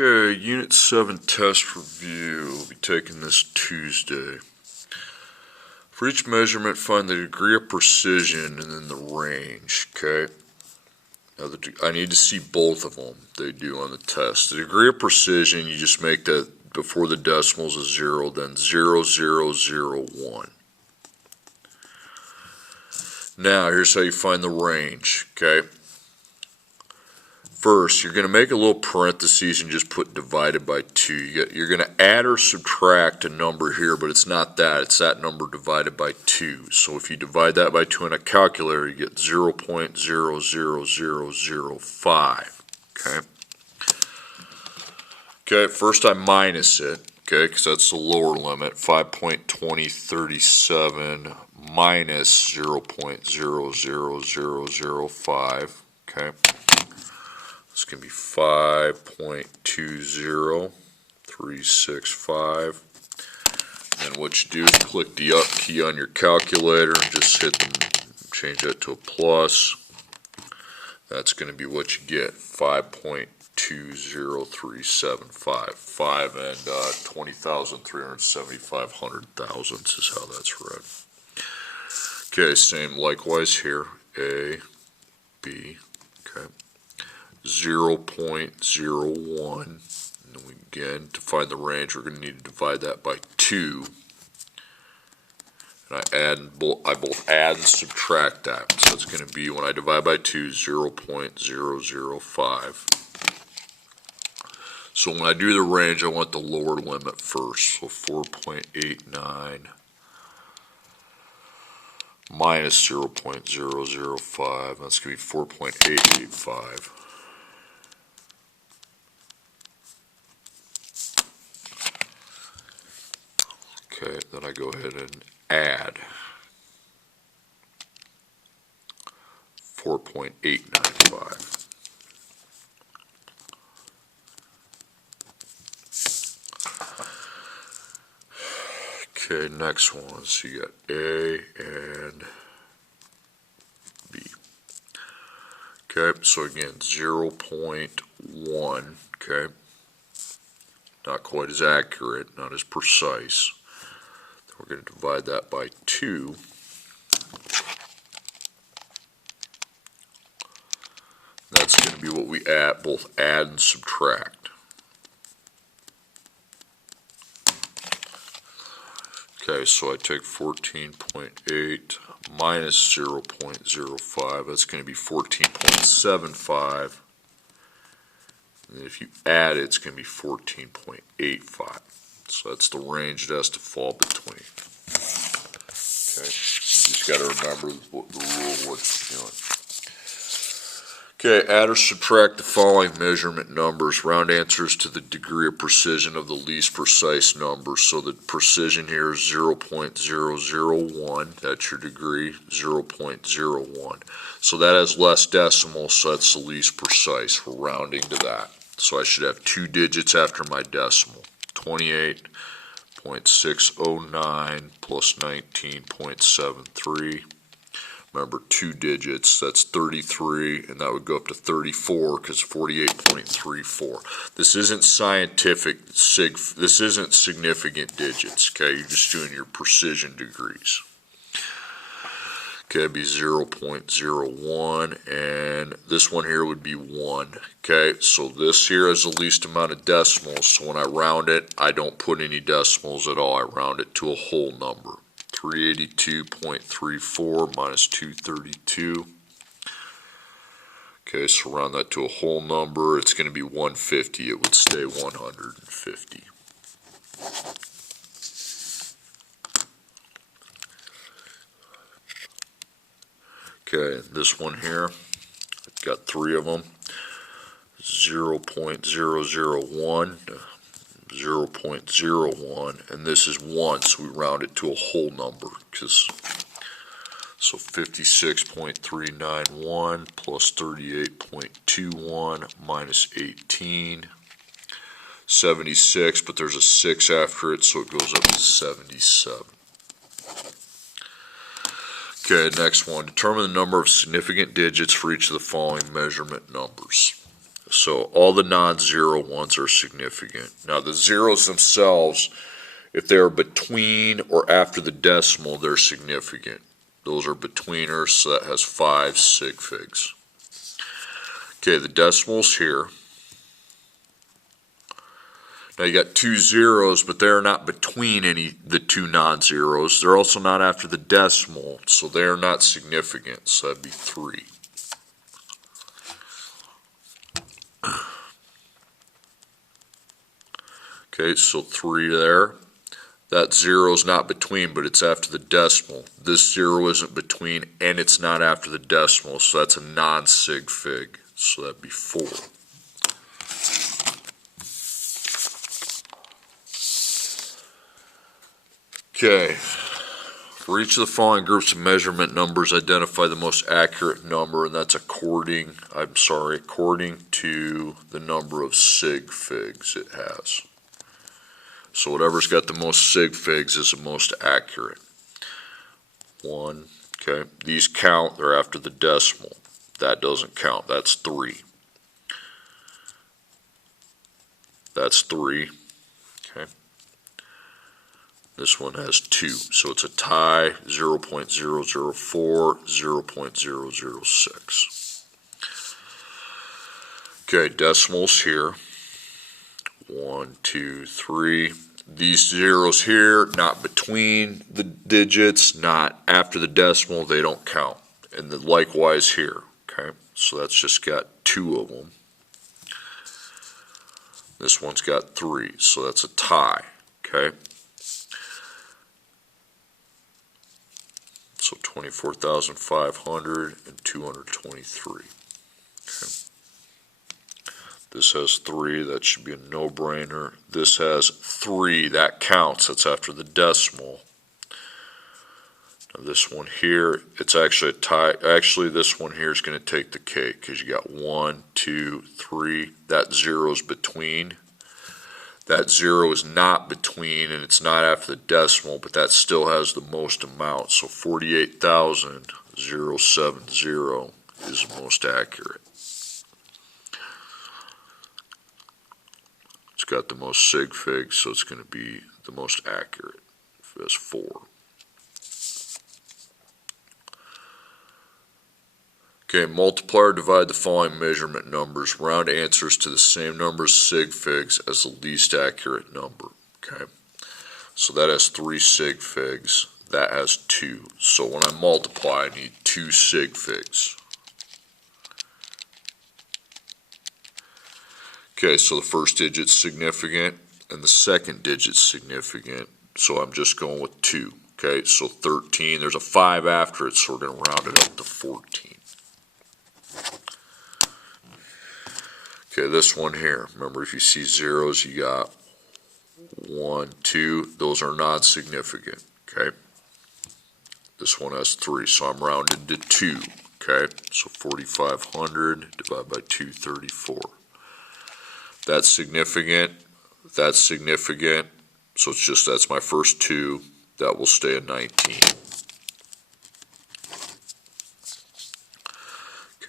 Okay, Unit 7 test review. We'll be taking this Tuesday. For each measurement, find the degree of precision and then the range, okay? Now, I need to see both of them they do on the test. The degree of precision, you just make that before the decimals is 0, then 0,001. Now, here's how you find the range, okay? First, you're going to make a little parentheses and just put divided by 2. You're going to add or subtract a number here, but it's not that. It's that number divided by 2. So if you divide that by 2 in a calculator, you get 0.00005. Okay? Okay, first I minus it, okay, because that's the lower limit. 5.2037 minus 0.00005. Okay? It's going to be 5.20365. And what you do is click the up key on your calculator and just hit them, change that to a plus. That's going to be what you get, 5.20375. 5 and 20,375 hundredths is how that's read. Okay, same likewise here, A, B, okay. 0.01, and then again, to find the range, we're going to need to divide that by 2, and I both add and subtract that, so it's going to be, when I divide by 2, 0.005. So when I do the range, I want the lower limit first, so 4.89 minus 0.005, that's going to be 4.885. Okay, then I go ahead and add 4.895. Okay, next one, so you got A and B. Okay, so again, 0.1, okay, not quite as accurate, not as precise. We're going to divide that by 2. That's going to be what we both add and subtract. Okay, so I take 14.8 minus 0.05. That's going to be 14.75. And if you add it, it's going to be 14.85. So that's the range it has to fall between. Okay, you just got to remember the rule of what you're doing. Okay, add or subtract the following measurement numbers. Round answers to the degree of precision of the least precise number. So the precision here is 0.001. That's your degree, 0.01. So that has less decimals, so that's the least precise. We're rounding to that. So I should have 2 digits after my decimal. 28.609 plus 19.73. Remember, 2 digits, that's 33, and that would go up to 34 because 48.34. This isn't scientific, this isn't significant digits, okay? You're just doing your precision degrees. Okay, it'd be 0.01, and this one here would be 1. Okay, so this here is the least amount of decimals, so when I round it, I don't put any decimals at all. I round it to a whole number. 382.34 minus 232. Okay, so round that to a whole number. It's going to be 150. It would stay 150. Okay, this one here, I've got 3 of them, 0.001, 0.01, and this is 1, so we round it to a whole number, so 56.391 plus 38.21 minus 18, 76, but there's a 6 after it, so it goes up to 77. Okay, next one. Determine the number of significant digits for each of the following measurement numbers. So all the non-zero ones are significant. Now the zeros themselves, if they're between or after the decimal, they're significant. Those are betweeners, so that has 5 sig figs. Okay, the decimals here. Now you got 2 zeros, but they're not between the 2 non-zeros. They're also not after the decimal, so they're not significant. So that'd be 3. Okay, so 3 there. That 0 is not between, but it's after the decimal. This 0 isn't between, and it's not after the decimal, so that's a non-sig fig. So that'd be 4. Okay, for each of the following groups of measurement numbers, identify the most accurate number, and that's according to the number of sig figs it has. So whatever's got the most sig figs is the most accurate. 1, okay, these count, they're after the decimal. That doesn't count, that's 3. That's 3, okay. This one has 2, so it's a tie, 0.004, 0.006. Okay, decimals here, 1, 2, 3. These zeros here, not between the digits, not after the decimal, they don't count. And then likewise here, okay, so that's just got 2 of them. This one's got 3, so that's a tie, okay. So 24,500 and 223. Okay. This has 3, that should be a no-brainer. This has 3, that counts, that's after the decimal. Now this one here, it's actually a tie. Actually, this one here is going to take the cake because you got 1, 2, 3. That 0 is between. That 0 is not between, and it's not after the decimal, but that still has the most amount. So 48,070 is the most accurate. It's got the most sig figs, so it's going to be the most accurate. It has 4. Okay, multiply or divide the following measurement numbers. Round answers to the same number of sig figs as the least accurate number. Okay, so that has 3 sig figs. That has 2. So when I multiply, I need 2 sig figs. Okay, so the first digit's significant and the second digit's significant. So I'm just going with 2. Okay, so 13. There's a 5 after it, so we're going to round it up to 14. Okay, this one here, remember if you see zeros, you got 1, 2, those are not significant, okay? This one has 3, so I'm rounded to 2, okay? So 4,500 divided by 234. That's significant, so it's just, that's my first 2, that will stay at 19.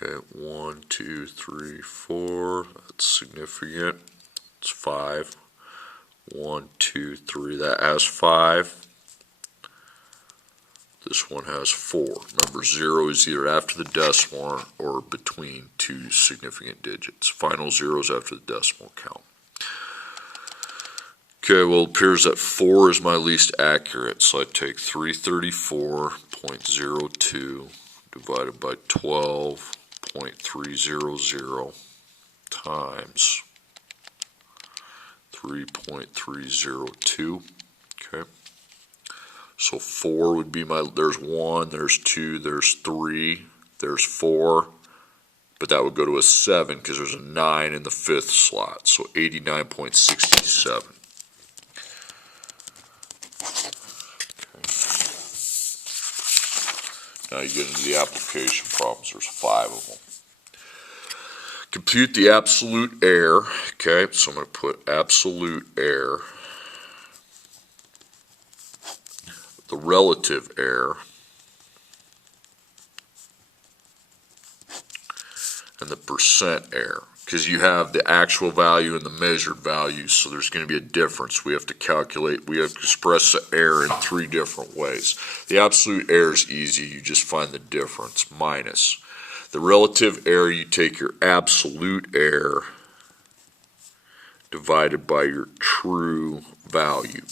Okay, 1, 2, 3, 4, that's significant, it's 5, 1, 2, 3, that has 5, this one has 4. Remember, 0 is either after the decimal or between 2 significant digits. Final zeros after the decimal count. Okay, well, it appears that 4 is my least accurate, so I take 334.02 divided by 12.300 times 3.302. Okay, so 4 would be my, there's 1, there's 2, there's 3, there's 4, but that would go to a 7 because there's a 9 in the 5th slot, so 89.67. Now you get into the application problems, there's 5 of them. Compute the absolute error, okay, so I'm going to put absolute error, the relative error, and the percent error, because you have the actual value and the measured value, so there's going to be a difference. We have to calculate, we have to express the error in 3 different ways. The absolute error is easy, you just find the difference, minus. The relative error, you take your absolute error divided by your true value.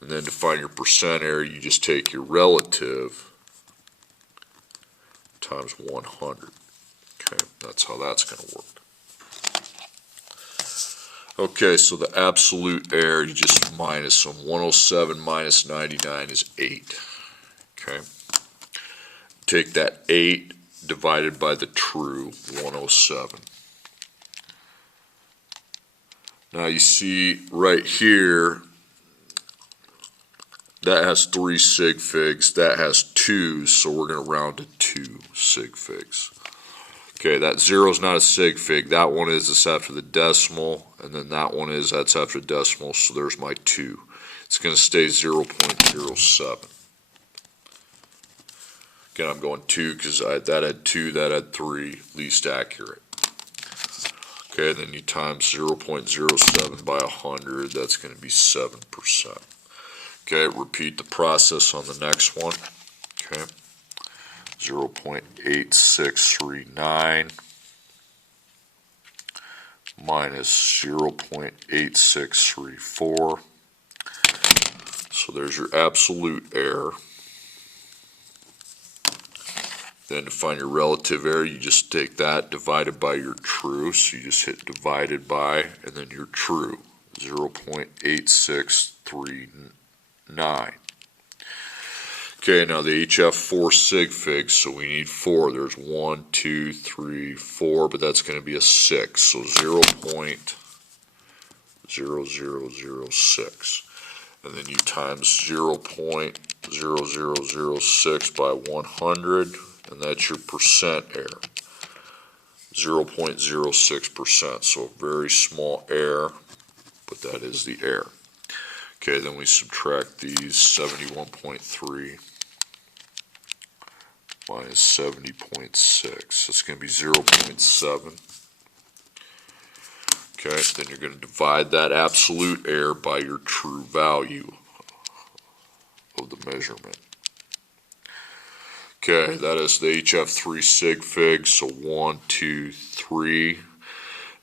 And then to find your percent error, you just take your relative times 100. Okay, that's how that's going to work. Okay, so the absolute error, you just minus them. 107 minus 99 is 8. Okay. Take that 8 divided by the true 107. Now you see right here, that has 3 sig figs, that has 2, so we're going to round to 2 sig figs. Okay, that 0 is not a sig fig. That one is, it's after the decimal, and then that one is, that's after the decimal, so there's my 2. It's going to stay 0.07. Again, I'm going 2 because that had 2, that had 3, least accurate. Okay, then you times 0.07 by 100, that's going to be 7%. Okay, repeat the process on the next one. Okay. 0.8639 minus 0.8634. So there's your absolute error. Then to find your relative error, you just take that divided by your true. So you just hit divided by and then your true, 0.8639. Okay, now the HF 4 sig figs, so we need 4. There's 1, 2, 3, 4, but that's going to be a 6, so 0.0006. And then you times 0.0006 by 100, and that's your percent error, 0.06%, so a very small error, but that is the error. Okay, then we subtract these, 71.3 minus 70.6. That's going to be 0.7. Okay, then you're going to divide that absolute error by your true value of the measurement. Okay, that is the HF3 sig fig, so 1, 2, 3.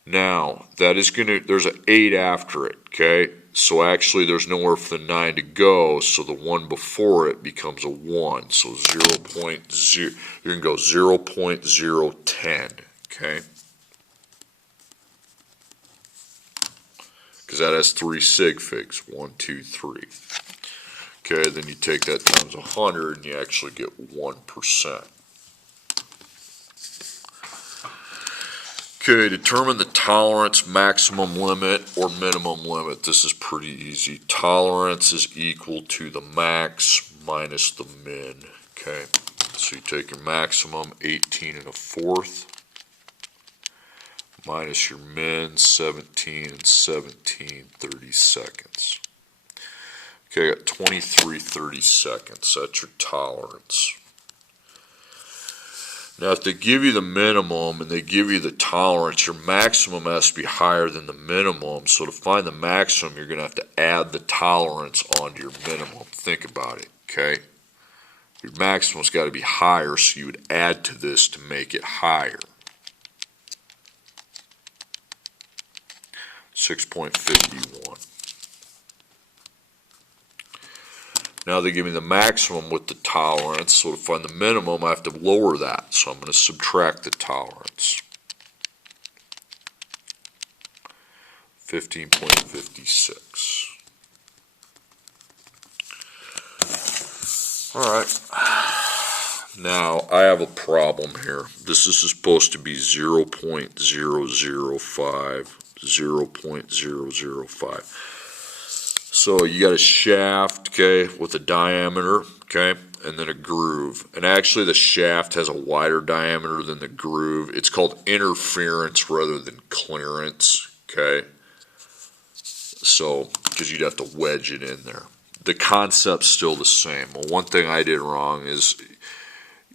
Now, that is going to, there's an 8 after it, okay? So actually there's nowhere for the 9 to go, so the 1 before it becomes a 1. So 0.0, you're going to go 0.010, okay? Because that has 3 sig figs, 1, 2, 3. Okay, then you take that times 100 and you actually get 1%. Okay, determine the tolerance maximum limit or minimum limit. This is pretty easy. Tolerance is equal to the max minus the min. Okay, so you take your maximum 18 1/4 minus your min 17 17 30 Okay, I got 23 30. That's your tolerance. Now, if they give you the minimum and they give you the tolerance, your maximum has to be higher than the minimum. So to find the maximum, you're going to have to add the tolerance onto your minimum. Think about it, okay? Your maximum's got to be higher, so you would add to this to make it higher. 6.51. Now they give me the maximum with the tolerance, so to find the minimum I have to lower that, so I'm going to subtract the tolerance. 15.56. Alright, now I have a problem here. This is supposed to be 0.005, 0.005. So you got a shaft, okay, with a diameter, okay, and then a groove. And actually the shaft has a wider diameter than the groove. It's called interference rather than clearance, okay. So, because you'd have to wedge it in there. The concept's still the same. Well, one thing I did wrong is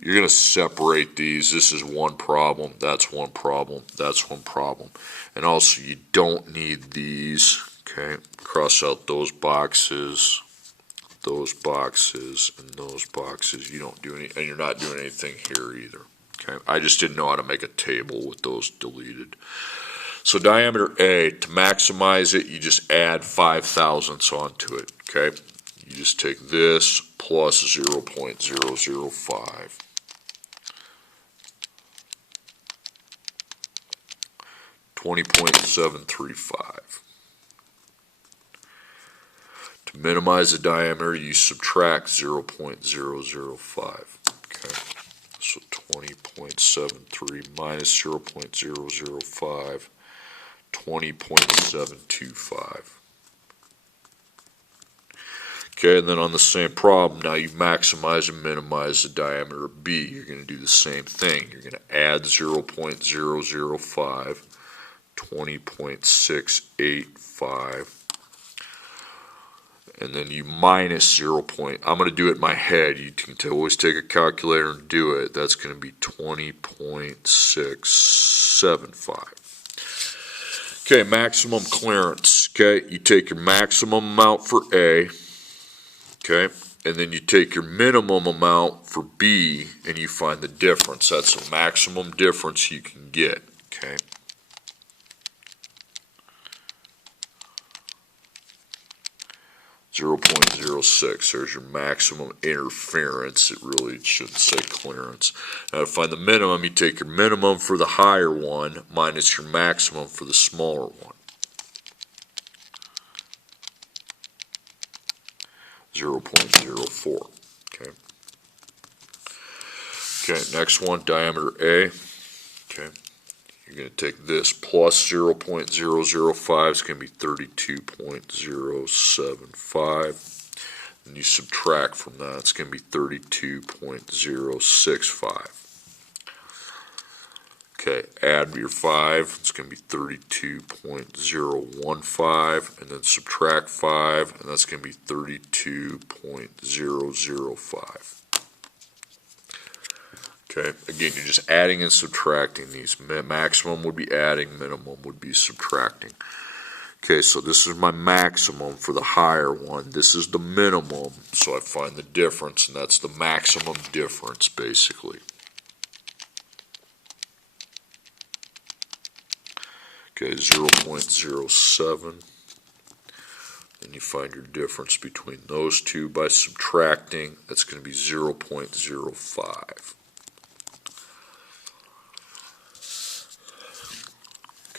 you're going to separate these. This is one problem, that's one problem, that's one problem. And also you don't need these, okay? Cross out those boxes, and those boxes. You don't do any, and you're not doing anything here either, okay? I just didn't know how to make a table with those deleted. So diameter A, to maximize it, you just add 5 thousandths onto it, okay? You just take this plus 0.005. $20.735. To minimize the diameter, you subtract 0.005. Okay, so 20.73 minus 0.005, 20.725. Okay, and then on the same problem, now you maximize and minimize the diameter of B. You're going to do the same thing. You're going to add 0.005, 20.685, and then you minus 0. I'm going to do it in my head. You can always take a calculator and do it. That's going to be 20.675. Okay, maximum clearance. Okay, you take your maximum amount for A, okay, and then you take your minimum amount for B and you find the difference. That's the maximum difference you can get, okay. .06, there's your maximum interference. It really shouldn't say clearance. Now to find the minimum, you take your minimum for the higher one minus your maximum for the smaller one. 0.04. Okay. Okay, next one, diameter A. Okay. You're going to take this plus 0.005, it's going to be 32.075. And you subtract from that, it's going to be 32.065. Okay, add your 5, it's going to be 32.015, and then subtract 5, and that's going to be 32.005. Okay, again, you're just adding and subtracting these. Maximum would be adding, minimum would be subtracting. Okay, so this is my maximum for the higher one. This is the minimum, so I find the difference, and that's the maximum difference, basically. Okay, 0.07. Then you find your difference between those two by subtracting. That's going to be 0.05.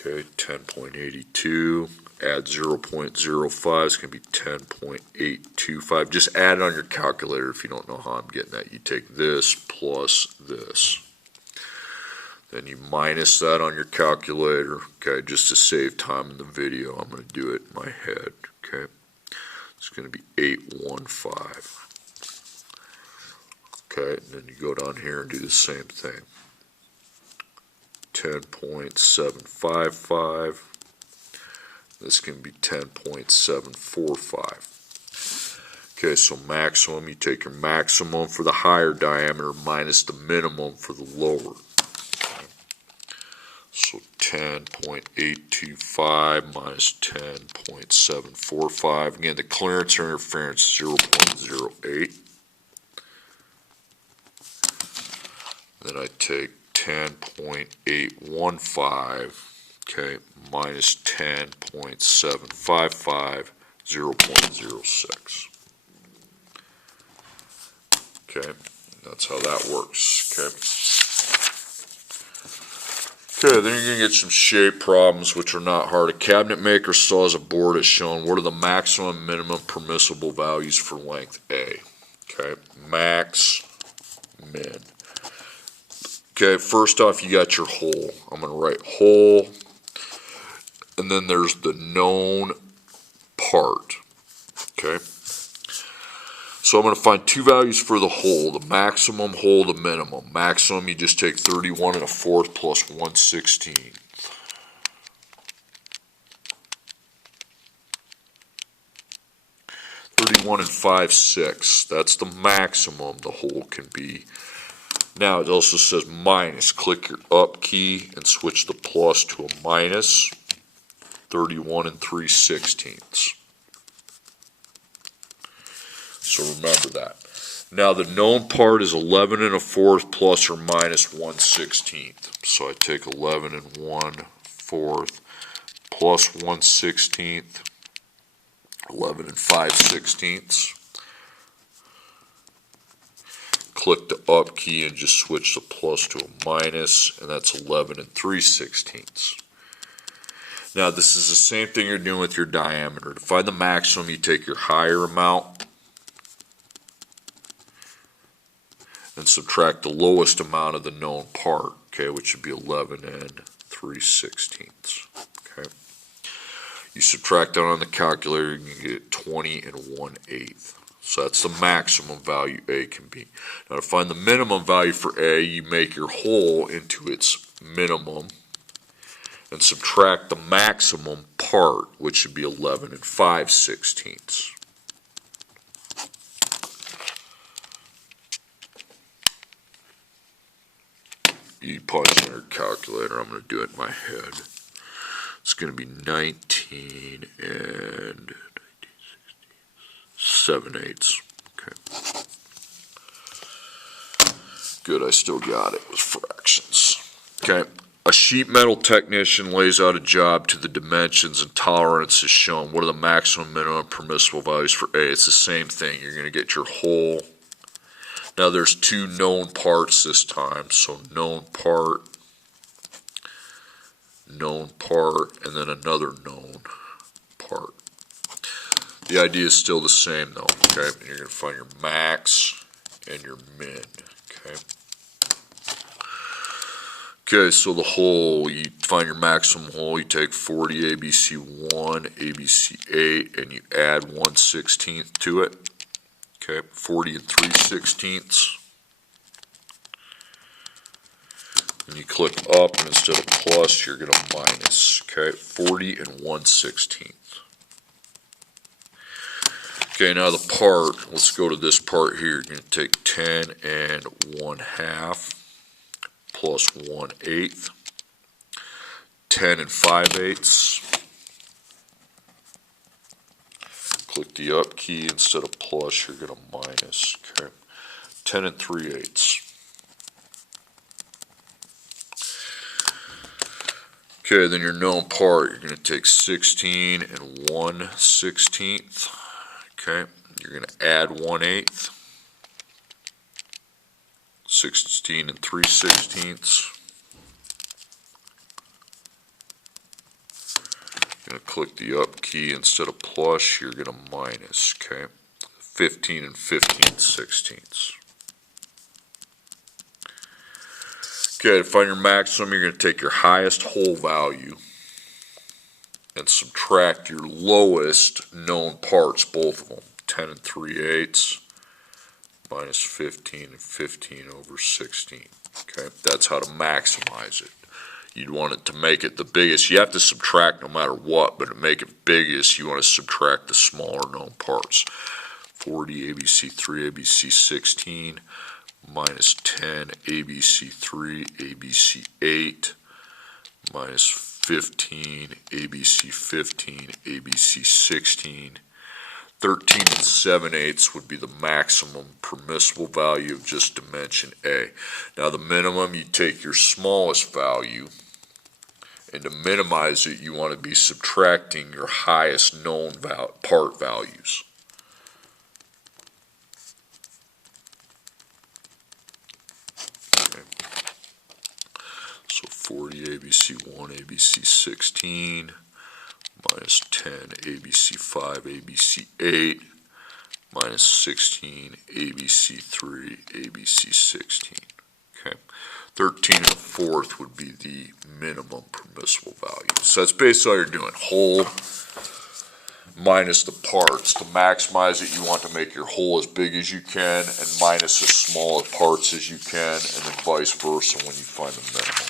Okay, 10.82, add 0.05, it's going to be 10.825. Just add it on your calculator if you don't know how I'm getting that. You take this plus this. Then you minus that on your calculator, okay, just to save time in the video. I'm going to do it in my head, okay. It's going to be 815. Okay, and then you go down here and do the same thing. 10.755. This can be 10.745. Okay, so maximum, you take your maximum for the higher diameter minus the minimum for the lower. Okay. So 10.825 minus 10.745. Again, the clearance or interference is 0.08. Then I take 10.815, okay, minus 10.755, 0.06. Okay, that's how that works, okay. Okay, then you're going to get some shape problems, which are not hard. A Cabinetmaker still has a board as shown. What are the maximum and minimum permissible values for length A? Okay, max, min. Okay, first off, you got your hole. I'm going to write hole, and then there's the known part. Okay, so I'm going to find two values for the hole, the maximum hole, the minimum. Maximum, you just take 31 1/4 plus 1/16. .31 5/6. That's the maximum the hole can be. Now it also says minus. Click your up key and switch the plus to a minus 31 3/16. So remember that. Now the known part is 11 1/4 plus or minus 1/16. So I take 11 1/4 plus 1/16, 11 5/16. Click the up key and just switch the plus to a minus, and that's 11 3/16. Now this is the same thing you're doing with your diameter. To find the maximum, you take your higher amount and subtract the lowest amount of the known part, okay, which would be 11 3/16. Okay. You subtract that on the calculator, you can get 20 1/8. So that's the maximum value A can be. Now to find the minimum value for A, you make your whole into its minimum and subtract the maximum part, which should be 11 5/16. You punch in your calculator. I'm going to do it in my head. It's going to be 19 7/8. Okay. Good, I still got it with fractions. Okay. A sheet metal technician lays out a job to the dimensions and tolerances shown. What are the maximum, minimum, permissible values for A? It's the same thing. You're going to get your whole. Now there's two known parts this time. So known part, and then another known part. The idea is still the same though, okay? You're going to find your max and your min, okay? Okay, so the whole, you find your maximum whole, you take 40 ABC1, ABC8, and you add 1/16 to it, okay? 40 3/16. And you click up, and instead of plus, you're going to minus, okay? 40 1/16. Okay, now the part, let's go to this part here. You're going to take 10 1/2 plus 1/8, 10 5/8. Click the up key. Instead of plus, you're going to minus, okay? 10 3/8. Okay, then your known part, you're going to take 16 1/16. Okay, you're going to add 1/8, 16 3/16. You're going to click the up key. Instead of plus, you're going to minus, okay? 15 15/16. Okay, to find your maximum, you're going to take your highest whole value and subtract your lowest known parts, both of them, 10 3/8 minus 15 15/16. Okay, that's how to maximize it. You'd want it to make it the biggest. You have to subtract no matter what, but to make it biggest, you want to subtract the smaller known parts. 40 ABC3, ABC16 minus 10 ABC3, ABC8 minus 15 ABC15, ABC16. 13 7/8 would be the maximum permissible value of just dimension A. Now the minimum, you take your smallest value, and to minimize it, you want to be subtracting your highest known part values. Okay. So 40 ABC1, ABC16 minus 10 ABC5, ABC8 minus 16 ABC3, ABC16. Okay, 13 1/4 would be the minimum permissible value. So that's basically all you're doing. Whole minus the parts. To maximize it, you want to make your whole as big as you can and minus as small parts as you can, and then vice versa when you find the minimum.